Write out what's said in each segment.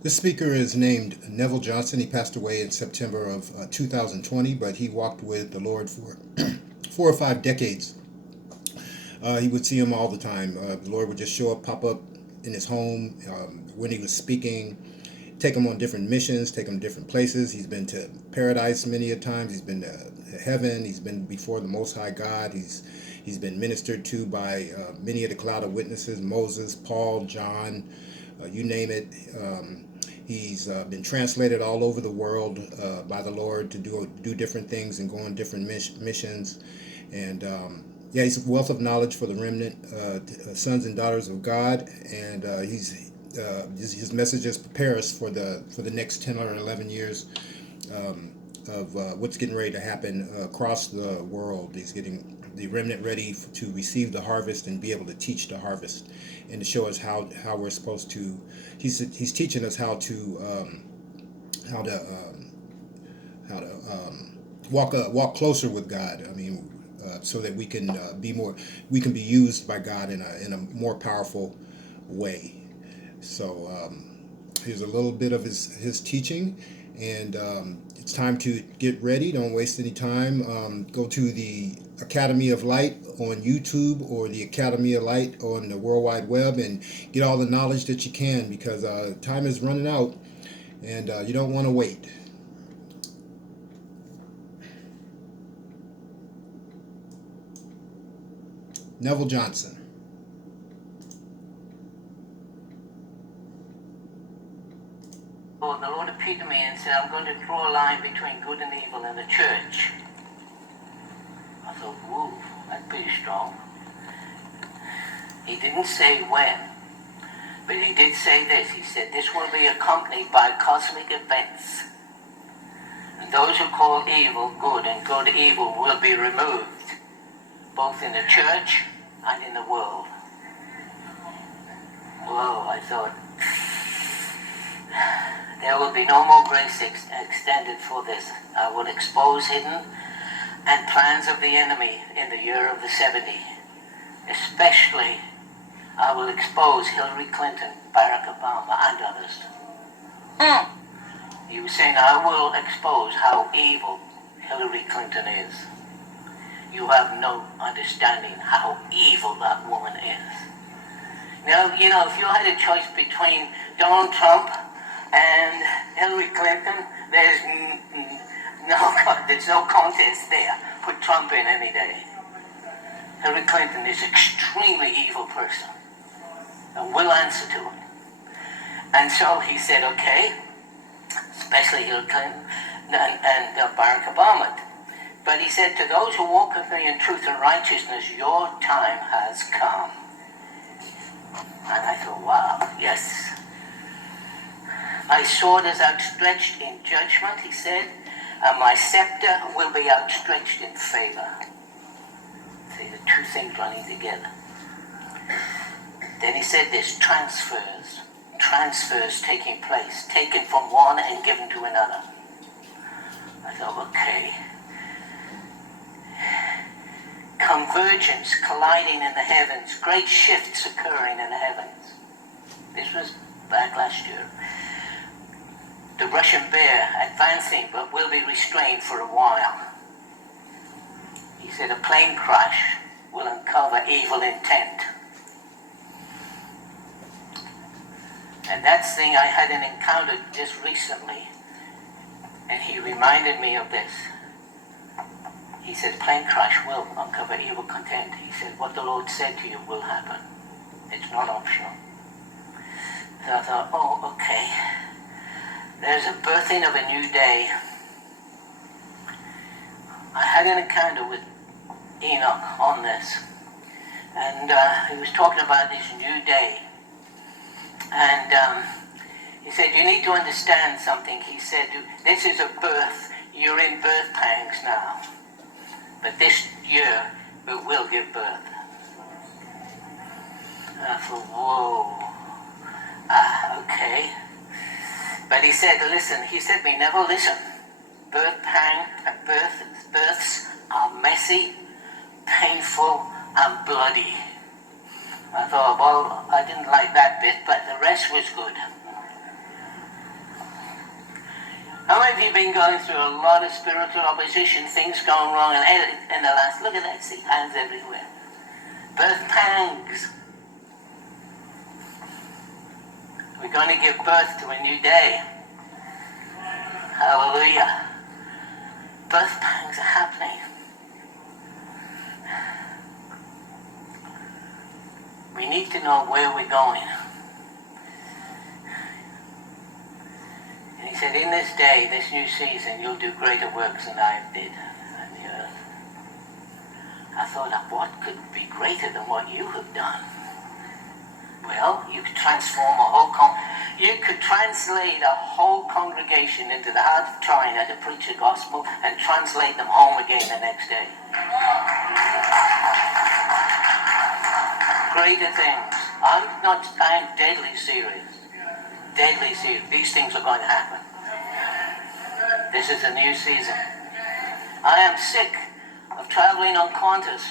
This speaker is named Neville Johnson. He passed away in September of 2020, but he walked with the Lord for 4 or 5 decades. He would see him all the time. The Lord would just show up, pop up in his home when he was speaking, take him on different missions, take him to different places. He's been to paradise many a times. He's been to heaven. He's been before the Most High God. He's been ministered to by many of the cloud of witnesses: Moses, Paul, John, you name it. He's been translated all over the world by the Lord to do different things and go on different missions. And yeah, he's a wealth of knowledge for the remnant sons and daughters of God. And his messages prepare us for the next 10 or 11 years of what's getting ready to happen across the world. He's getting the remnant ready to receive the harvest and be able to teach the harvest and to show us how we're supposed to. He's teaching us how to how to walk closer with God. I mean, so that we can we can be used by God in a more powerful way. So here's a little bit of his teaching, and it's time to get ready. Don't waste any time. Go to the Academy of Light on YouTube or the Academy of Light on the World Wide Web and get all the knowledge that you can, because time is running out and you don't want to wait. Neville Johnson. The Lord appeared to me and said, I'm going to draw a line between good and evil in the church. I thought, whoa, that's pretty strong. He didn't say when, but he did say this. He said, this will be accompanied by cosmic events. And those who call evil good and good evil will be removed, both in the church and in the world. Whoa, I thought, there will be no more grace extended for this. I will expose hidden and plans of the enemy in the year of the 70. Especially, I will expose Hillary Clinton, Barack Obama, and others. He was saying, I will expose how evil Hillary Clinton is. You have no understanding how evil that woman is. Now, if you had a choice between Donald Trump and Hillary Clinton, there's no contest there. Put Trump in any day. Hillary Clinton is an extremely evil person and will answer to it. And so he said, okay, especially Hillary Clinton and Barack Obama. But he said, to those who walk with me in truth and righteousness, your time has come. And I thought, wow, yes. My sword is outstretched in judgment, he said, and my scepter will be outstretched in favor. See, the two things running together. Then he said there's transfers taking place, taken from one and given to another. I thought, okay. Convergence colliding in the heavens, great shifts occurring in the heavens. This was back last year. The Russian bear advancing but will be restrained for a while. He said a plane crash will uncover evil intent. And that's the thing I had an encounter just recently. And he reminded me of this. He said plane crash will uncover evil content. He said what the Lord said to you will happen. It's not optional. So I thought, oh, okay. There's a birthing of a new day. I had an encounter with Enoch on this. And he was talking about this new day. And he said, you need to understand something. He said, this is a birth. You're in birth pangs now. But this year, we will give birth. And I thought, whoa. Okay. But he said, listen, he said to me, Neville, listen. Births are messy, painful, and bloody. I thought, well, I didn't like that bit, but the rest was good. How many of you been going through a lot of spiritual opposition, things going wrong, and the last, look at that, see, hands everywhere. Birth pangs. We're going to give birth to a new day. Hallelujah. Birth pangs are happening. We need to know where we're going. And he said, in this day, this new season, you'll do greater works than I did on the earth. I thought, what could be greater than what you have done? Well, you could transform a whole you could translate a whole congregation into the heart of China to preach the gospel and translate them home again the next day. Greater things. I'm deadly serious. Deadly serious. These things are going to happen. This is a new season. I am sick of traveling on Qantas.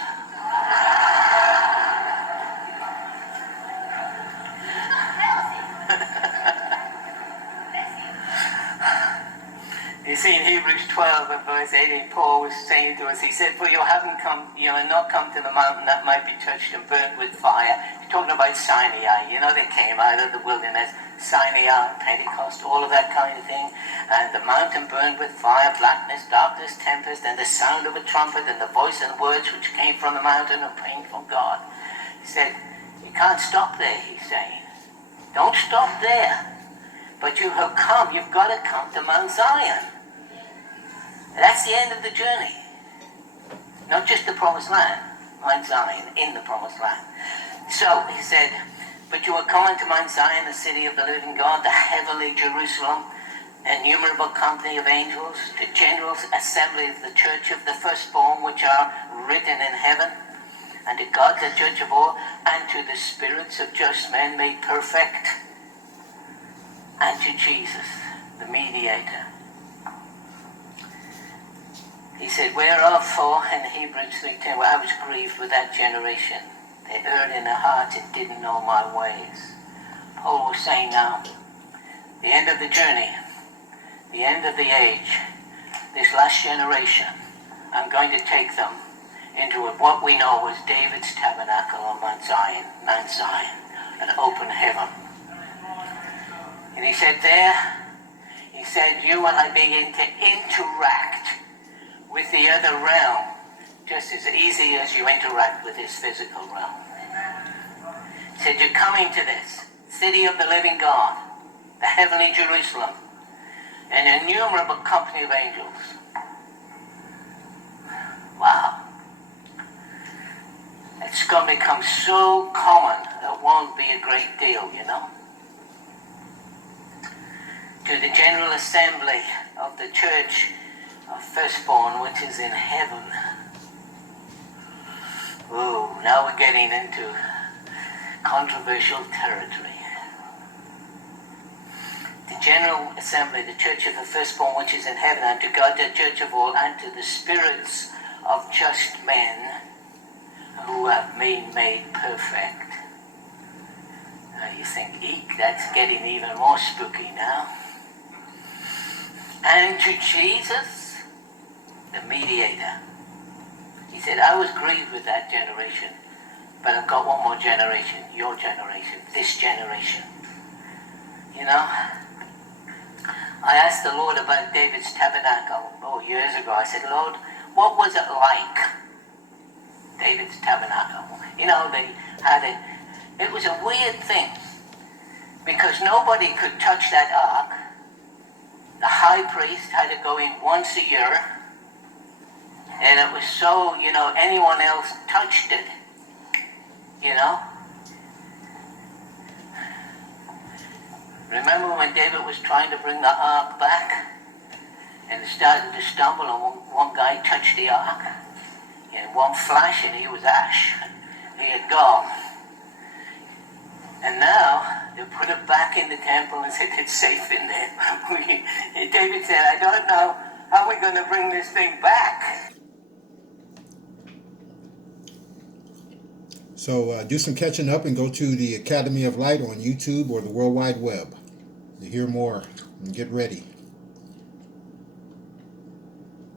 You see in Hebrews 12 and verse 18, Paul was saying to us, he said, for you are not come to the mountain that might be touched and burnt with fire. He's talking about Sinai. You know, they came out of the wilderness, Sinai, Pentecost, all of that kind of thing. And the mountain burned with fire, blackness, darkness, tempest, and the sound of a trumpet, and the voice and words which came from the mountain and came from God. He said, you can't stop there, he's saying. Don't stop there. But you have come, you've got to come to Mount Zion. That's the end of the journey. Not just the promised land, Mount Zion, in the promised land. So, he said, but you are coming to Mount Zion, the city of the living God, the heavenly Jerusalem, innumerable company of angels, the general assembly of the church of the firstborn, which are written in heaven, and to God the judge of all, and to the spirits of just men made perfect, and to Jesus, the mediator. He said, whereof for in Hebrews 3:10, where I was grieved with that generation. They erred in their hearts and didn't know my ways. Paul was saying now, the end of the journey, the end of the age, this last generation, I'm going to take them into what we know was David's tabernacle on Mount Zion, an open heaven. And he said there, he said, you and I begin to interact with the other realm just as easy as you interact with this physical realm. He said, you're coming to this city of the living God, the heavenly Jerusalem, an innumerable company of angels. Wow. It's going to become so common it won't be a great deal, you know. To the general assembly of the church of firstborn, which is in heaven. Ooh, now we're getting into controversial territory. The general assembly, the church of the firstborn, which is in heaven, and to God the judge of all, and to the spirits of just men who have been made perfect. Now you think, eek, that's getting even more spooky now. And to Jesus, the mediator. He said, I was grieved with that generation, but I've got one more generation, your generation, this generation. You know, I asked the Lord about David's tabernacle, years ago. I said, Lord, what was it like, David's tabernacle? You know, they had it was a weird thing, because nobody could touch that ark. The high priest had to go in once a year, and it was so, you know, anyone else touched it, you know. Remember when David was trying to bring the ark back, and it started to stumble, and one guy touched the ark, and one flash, and he was ash. He had gone. And now, they put it back in the temple and said it's safe in there. David said, I don't know how we're going to bring this thing back. So do some catching up and go to the Academy of Light on YouTube or the World Wide Web to hear more and get ready.